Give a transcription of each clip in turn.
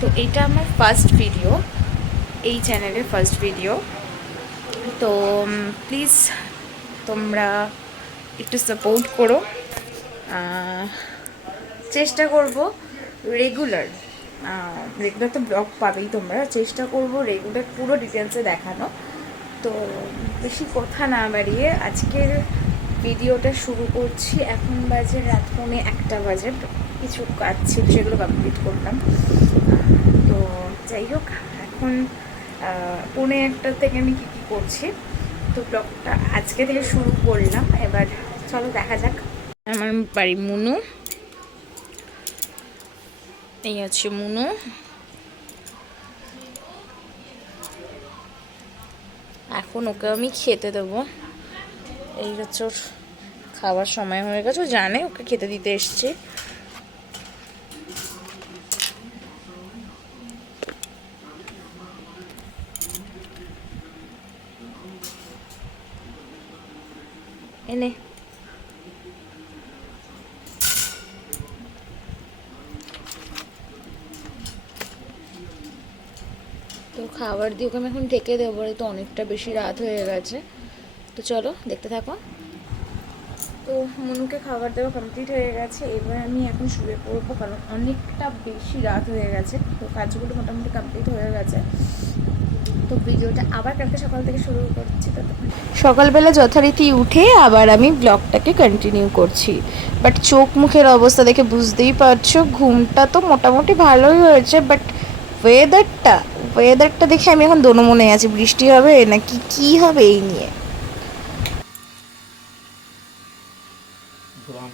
তো এটা আমার ফার্স্ট ভিডিও, এই চ্যানেলের ফার্স্ট ভিডিও। তো প্লিজ তোমরা একটু সাপোর্ট করো। চেষ্টা করব রেগুলার তো ব্লগ পাবেই তোমরা, চেষ্টা করব রেগুলার পুরো ডিটেলসে দেখানো। তো বেশি কথা না বাড়িয়ে আজকের ভিডিওটা শুরু করছি। এখন বাজে রাত 1:45 বাজে, কিছু কাজ ছিল সেগুলো কমপ্লিট করলাম। তো যাই হোক, এখন 1:45 থেকে আমি কী কী করছি, তো ব্লগটা আজকে থেকে শুরু করলাম। এবার চলো দেখা যাক। আমার বাড়ি মুনু, এই আছে মুনু। এখন ওকে আমি খেতে দেবো, এই হচ্ছে ওর খাওয়ার সময় হয়ে গেছে, ও জানে ওকে খেতে দিতে এসছি। এনে তো খাবার দিয়ে ওকে আমি এখন ঢেকে দেবো, তো অনেকটা বেশি রাত হয়ে গেছে। তো চলো দেখতে থাকো। তো মনুকে খাবার দেওয়া কমপ্লিট হয়ে গেছে, এবার আমি এখন শুয়ে পড়বো, কারণ অনেকটা বেশি রাত হয়ে গেছে। তো কাজগুলো মোটামুটি কমপ্লিট হয়ে গেছে। তো ভিডিওটা আবার কালকে সকাল থেকে শুরু করছি। তো সকালবেলা যথারীতি উঠে আবার আমি ব্লগটাকে কন্টিনিউ করছি। বাট চোখ মুখের অবস্থা দেখে বুঝতেই পারছো, ঘুমটা তো মোটামুটি ভালোই হয়েছে, বাট ওয়েদারটা দেখে আমি এখন দোনো মনে আছি, বৃষ্টি হবে নাকি কি হবে এই নিয়ে।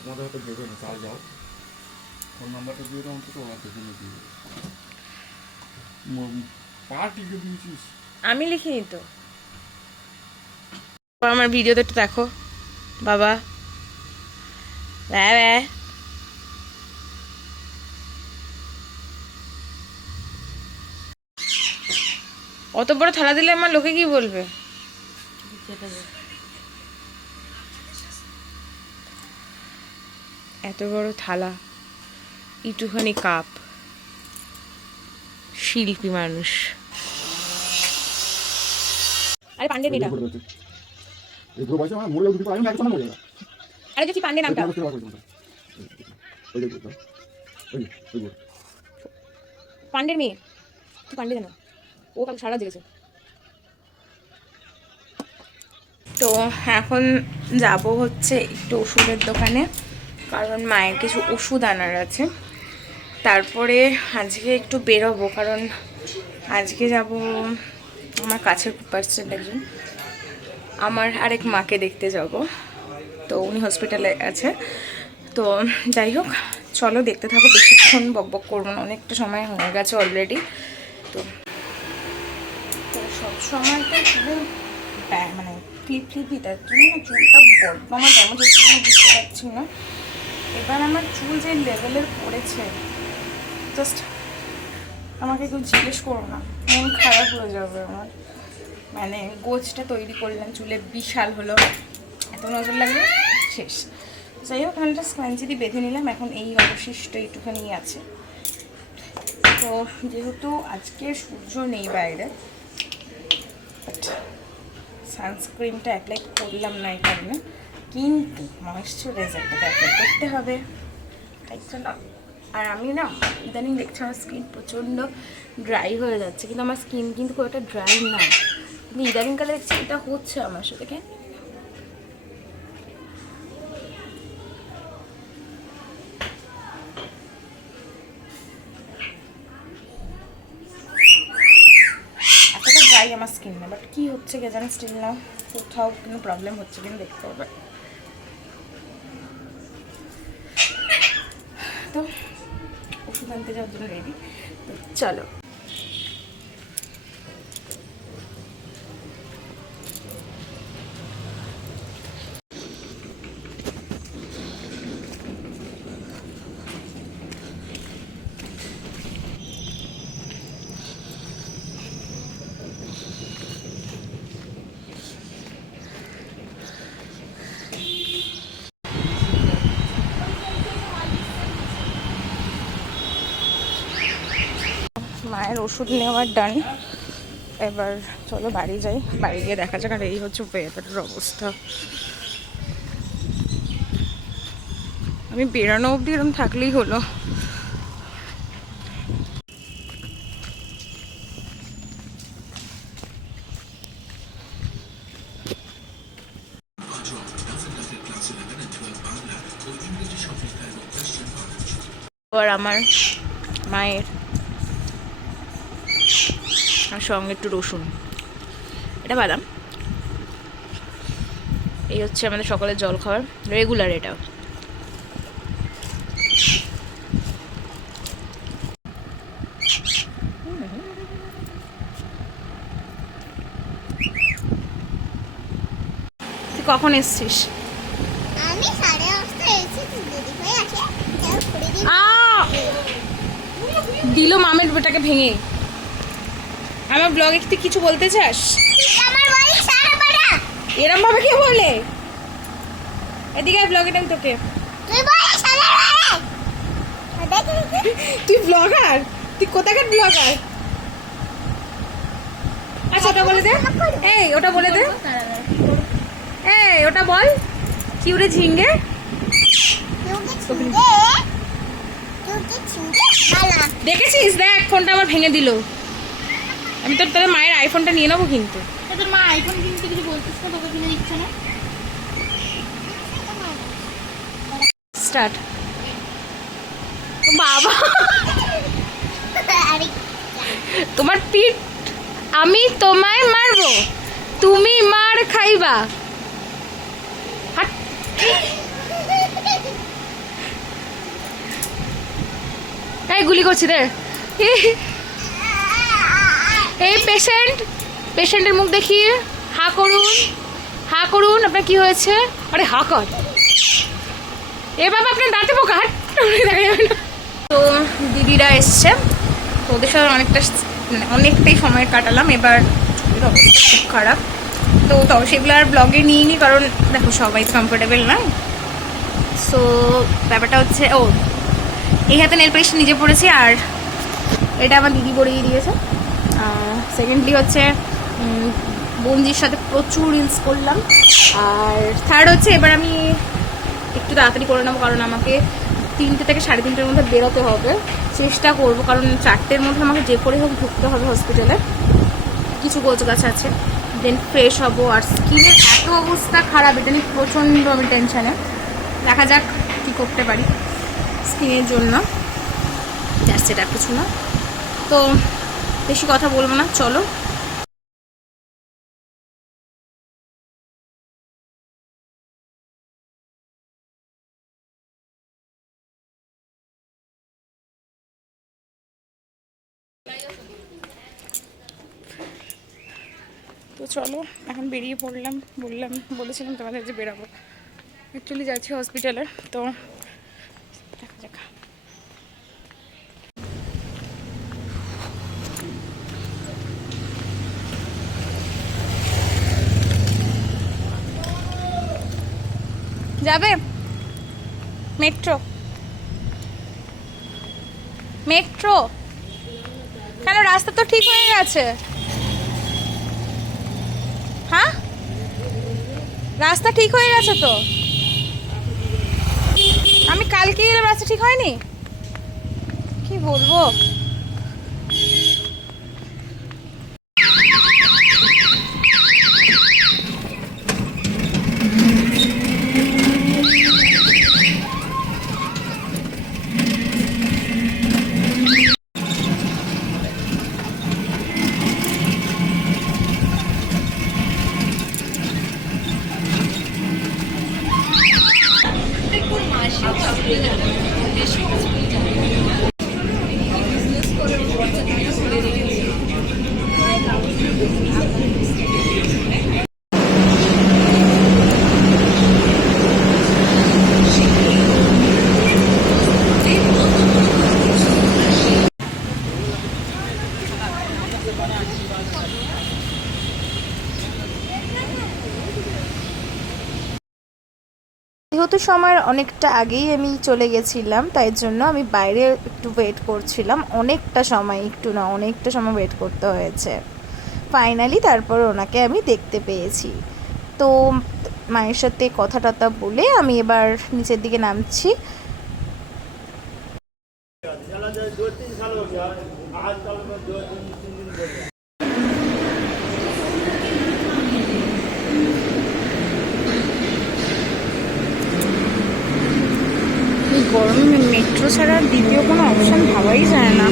তোমাদের হয়তো দেবে না, কাল যাও ফোন নাম্বারটা দিয়ে দাও, অন্তত ওরা দেখে নিয়ে দিয়ে পার্ট লিখে দিয়েছিস। আমি লিখিনি তো। আমার ভিডিওতে একটু দেখো বাবা। অত বড় থালা দিলে আমার লোকে কি বলবে? এত বড় থালা, একটুখানি কাপ, শিল্পী মানুষ। আরে পান্ডে মেয়েটা, আরে দেখি পান্ডে নামটা, পান্ডের মেয়ে। তুই পান্ডে জানো, ও কাল সারা জেগেছে। তো এখন যাব হচ্ছে একটু ওষুধের দোকানে, কারণ মায়ের কিছু ওষুধ আনার আছে। তারপরে আজকে একটু বেরোবো, কারণ আজকে যাব আমার কাছের পার্সন একজন, আমার আরেক মাকে দেখতে যাব। তো উনি হসপিটালে আছে। তো যাই হোক, চলো দেখতে থাকো, বেশিক্ষণ বকবক করবো না, অনেকটা সময় হয়ে গেছে অলরেডি। তো সবসময় তো শুধু মানে ফ্লিপই, তার জন্য না চুলটা বড্ড আমার ড্যামেজ হচ্ছে, আমি বুঝতে পারছি না। এবার আমার চুল যে লেভেলের পড়েছে, জাস্ট আমাকে কেউ জিজ্ঞেস করো না, মন খারাপ হয়ে যাবে আমার। মানে গোছটা তৈরি করলাম, চুলে বিশাল হলো, এত নজর লাগবে শেষ। যাই হোক, আমি একটা স্ক্যাঞ্চি দিয়ে বেঁধে নিলাম, এখন এই অবশিষ্ট এইটুখানি আছে। তো যেহেতু আজকে সূর্য নেই বাইরে, বাট সানস্ক্রিনটা অ্যাপ্লাই করলাম না এই কারণে, কিন্তু ময়েশ্চারাইজারটা অ্যাপ্লাই করতে হবে, তাই না? আর আমি না ইদানিং দেখছি আমার স্কিন প্রচণ্ড ড্রাই হয়ে যাচ্ছে, কিন্তু আমার স্কিন কিন্তু খুব একটা ড্রাই না, কিন্তু ইদানিংকালে দেখছি এটা হচ্ছে আমার সাথে। কেন এতটা ড্রাই আমার স্কিন না, বাট কী হচ্ছে কে জানি, স্টিল না কোথাও কোনো প্রবলেম হচ্ছে কিনা দেখতে হবে। তো ওষুধ আনতে যাওয়ার জন্য রেডি, তো চলো। মায়ের ওষুধ নেওয়ার ডান। এবার চলো বাড়ি যাই, বাড়ি গিয়ে দেখা যাক। আর এই হচ্ছে ওয়েদারের অবস্থা। আমি বেরানো অবধি এরকম থাকলেই হলো। আর আমার মায়ের আর সঙ্গে একটু রসুন, এটা বাদাম। এই হচ্ছে আমাদের সকালের জল খাবার, রেগুলার এটা। তুই কখন এসছিস? আমি 8:30 এসেছি, দিদি ভাই আছে তাও ঘুরে দিই। দিল মামের বেটাকে ভেঙে। আমার ব্লগে তুই কিছু বলতে চাস? আমার বাড়ি সারাপাড়া। এরম ভাবে কে বলে? এদিকে ব্লগে টাইম তোকে। তুই বাড়ি সারাপাড়া। দেখি তুই ব্লগার? তুই কোথাকার ব্লগার? আচ্ছা ওটা বলে দে। এই ওটা বলে দে। এই ওটা বল। কি উড়ে ঝিঙ্গে? দেখেছিস? দেখ ফোনটা আমার ভেঙে দিল। আমি তোর তাহলে মায়ের আইফোনটা নিয়ে নেবো কিন্তু। তোর মা আইফোন কিনতে কিছু বলছিস না, তোকে কিনে দিচ্ছে না? স্টার্ট। বাবা আরে তোমার পিঠ, আমি তোমায় মারবো, তুমি মার খাইবা। হাট। এই গুলি করছি রে। এই পেশেন্টের মুখ দেখিয়ে হা করুন, হা করুন। আপনার কি হয়েছে? আরে হা কর। এ বাবা আপনার দাঁতে পোকা। হাট, দেখা যাবে না। তো দিদিরা এসছে, তো ওদের সাথে অনেকটাই সময় কাটালাম। এবার এর অবস্থা খুব খারাপ, তো সেগুলো আর ব্লগে নিইনি, কারণ দেখো সবাই কমফোর্টেবল না। সো ব্যাপারটা হচ্ছে, এই হাতে নেল পলিশ নিজে পড়েছি, আর এটা আমার দিদি পরিয়ে দিয়েছে। সেকেন্ডলি হচ্ছে বঞ্জির সাথে প্রচুর রিলস করলাম। আর থার্ড হচ্ছে এবার আমি একটু তাড়াতাড়ি করে নেবো, কারণ আমাকে 3টে থেকে 3:30-র মধ্যে বেরোতে হবে। চেষ্টা করবো, কারণ 4টের মধ্যে আমাকে যে করে হোক ঢুকতে হবে হসপিটালে। কিছু গোছগাছ আছে, দেন ফ্রেশ হবো। আর স্কিনের এত অবস্থা খারাপ, এটা নিয়ে প্রচণ্ড আমি টেনশানে। দেখা যাক কী করতে পারি স্কিনের জন্য। সেটা কিছু না, তো বেশি কথা বলবো না, চলো। তো চলো এখন বেরিয়ে পড়লাম। বলেছিলাম তোমাদের যে বেরাবো, অ্যাকচুয়ালি যাচ্ছি হসপিটালে। তো দেখা যাক। যাবে মেট্রো কেন? রাস্তা তো ঠিক হয়ে গেছে। হ্যাঁ, রাস্তা ঠিক হয়ে গেছে তো। আমি কালকে এলাম, রাস্তা ঠিক হয়নি। কি বলবো? যেহেতু সময়ের অনেকটা আগেই আমি চলে গেছিলাম, তাই জন্য আমি বাইরে একটু ওয়েট করছিলাম। অনেকটা সময়, একটু না অনেকটা সময় ওয়েট করতে হয়েছে। ফাইনালি তারপর ওনাকে আমি দেখতে পেয়েছি। তো মায়ের সাথে কথা টথা বলে আমি এবার নিচের দিকে নামছি। এই গরমে মেট্রো ছাড়া দ্বিতীয় কোনো অপশন ভাবাই যায় না।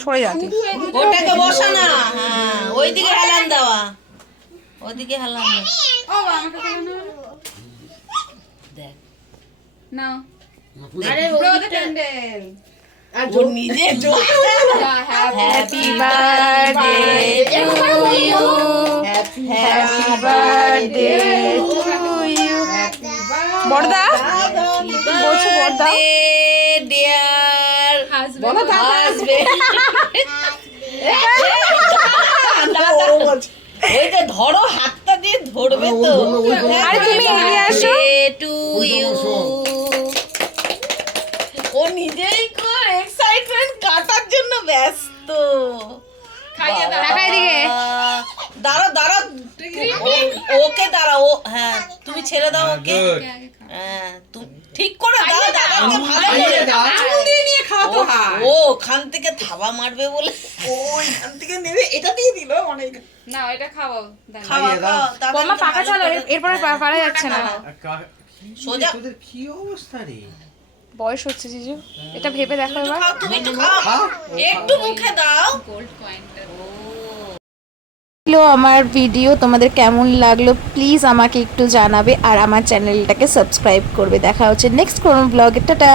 সরে যাতে ওটাকে বসা না, হ্যাঁ ওইদিকে হেলান দেওয়া, ওইদিকে হেলান দেওয়া। দেখ আরে ও নিজে happy birthday to you, happy birthday to you, বড়দা বলছো বড়দা ডিয়ার হাজবেন্ড। ওই যে ধরো, হাতটা দিয়ে ধরবে তো। আরে তুমি এগিয়ে আসো। টু ইউ, ও নিজেই খুব এক্সাইটমেন্ট কাটার জন্য ব্যস্ত। দাঁড়াও দাঁড়াও, ওকে দাঁড়াও, ও হ্যাঁ তুমি ছেড়ে দাও ওকে। হ্যাঁ তুমি ঠিক করে দাও, দাদাকে ভালো করে চুল দিয়ে নিয়ে খাওয়াতে হয়। ও ওখান থেকে থাবা মারবে বলে ওইখান থেকে নেবে, এটা দিয়ে দিল অনেক। না এটা খাওয়াও, খাওয়া খাওয়া, বৌমা পাকা চালো, এরপরে পারা যাচ্ছে না। সোজা তোদের কি অবস্থা রে? বয়স হচ্ছে জিজু, এটা ভেবে দেখো এবার। খাও, তুমি একটু খাও, একটু মুখে দাও। গোল্ড কয়েনটা। আমার ভিডিও তোমাদের কেমন লাগলো প্লিজ আমাকে একটু জানাবে, আর আমার চ্যানেলটাকে সাবস্ক্রাইব করবে। দেখা হচ্ছে নেক্সট কোনো ব্লগে। টাটা।